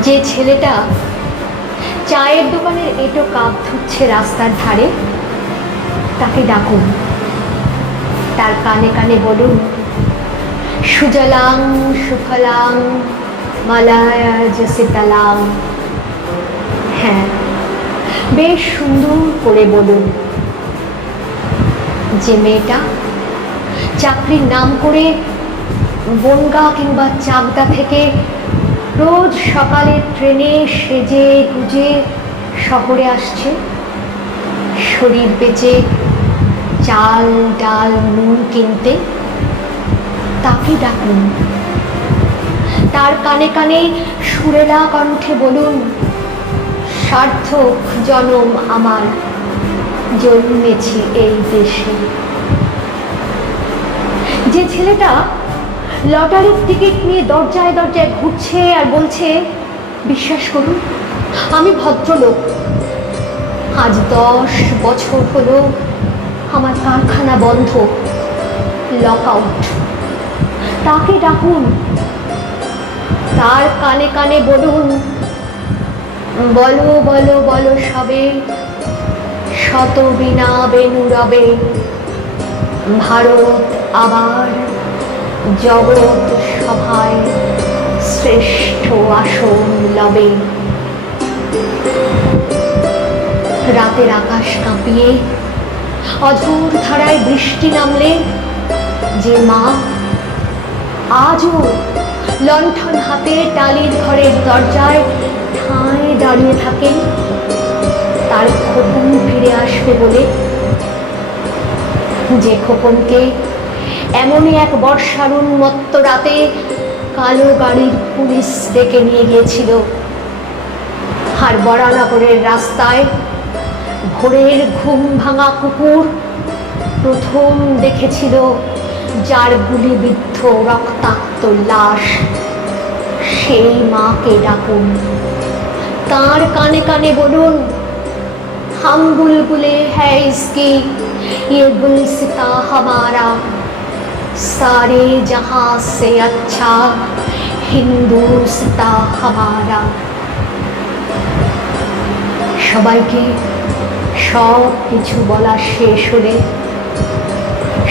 যে ছেলেটা চায়ের দোকানের এটো কাপ ধুচ্ছে রাস্তার ধারে, তাকে ডাকুন। তার কানে কানে বলুন, সুজলাং, সুফলাং মালায়া জসিতালাং হ্যাঁ বেশ সুন্দর করে বলুন। যে মেয়েটা চাকরির নাম করে বনগা কিংবা চাকদা থেকে রোজ সকালে ট্রেনে সেজে গুজে শহরে আসছে। শরীর বেঁচে চাল, ডাল, নুন কিনতে। তাকে ডাকুন। তার কানে কানে সুরেলা কণ্ঠে বলুন, সার্থক জনম আমার, জন্মেছি এই দেশে। যে ছেলেটা লটারির টিকিট নিয়ে দরজায় দরজায় ঘুরছে আর বলছে, বিশ্বাস করুন, আমি ভদ্রলোক। আজ দশ বছর হলো আমার কারখানা বন্ধ লক আউট তাকে ডাকুন, তার কানে কানে বলুন, বলো বলো বলো সবে, শত বিনা বেনু রবে ভারত আবার জগৎ সভায় শ্রেষ্ঠ আসন লবে রাতের আকাশ কাঁপিয়ে অঝোর ধারায় বৃষ্টি নামলে যে মা আজও লণ্ঠন হাতে টালির ঘরের দরজায় ঠাঁই দাঁড়িয়ে থাকেন তার খোকন ফিরে আসবে বলে যে খোকনকে এমনই এক বর্ষার উন্মত্ত রাতে কালো গাড়ির পুলিশ ডেকে নিয়ে গিয়েছিল আর বরানগরের রাস্তায় ভোরের ঘুম ভাঙা কুকুর প্রথম দেখেছিল যার গুলিবিদ্ধ রক্তাক্ত লাশ সেই মাকে ডাকুন তার কানে কানে বলুন हम बुलबुले है इसकी ये गुलसिता हमारा सारे जहां से अच्छा হিন্দুস্তা হামারা সবাইকে সব কিছু বলা শেষ হলে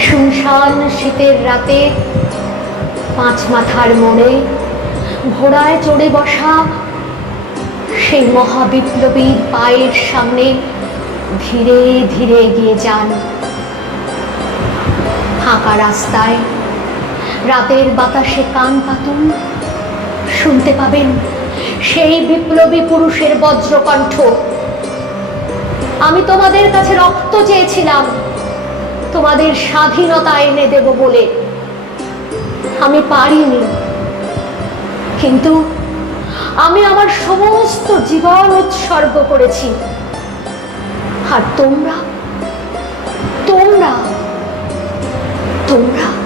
শুনশান শীতের রাতে পাঁচ মাথার মোড়ে ঘোড়ায় চড়ে বসা সেই মহাবিপ্লবীর পায়ের সামনে ধীরে ধীরে এগিয়ে যান ফাঁকা রাস্তায়। রাতের বাতাসে কান পাতুন। শুনতে পাবেন সেই বিপ্লবী পুরুষের বজ্রকণ্ঠ। আমি তোমাদের কাছে রক্ত চেয়েছিলাম। তোমাদের স্বাধীনতা এনে দেব বলে। আমি পারিনি। কিন্তু আমি আমার সমস্ত জীবন উৎসর্গ করেছি। আর তোমরা তোমরা 总让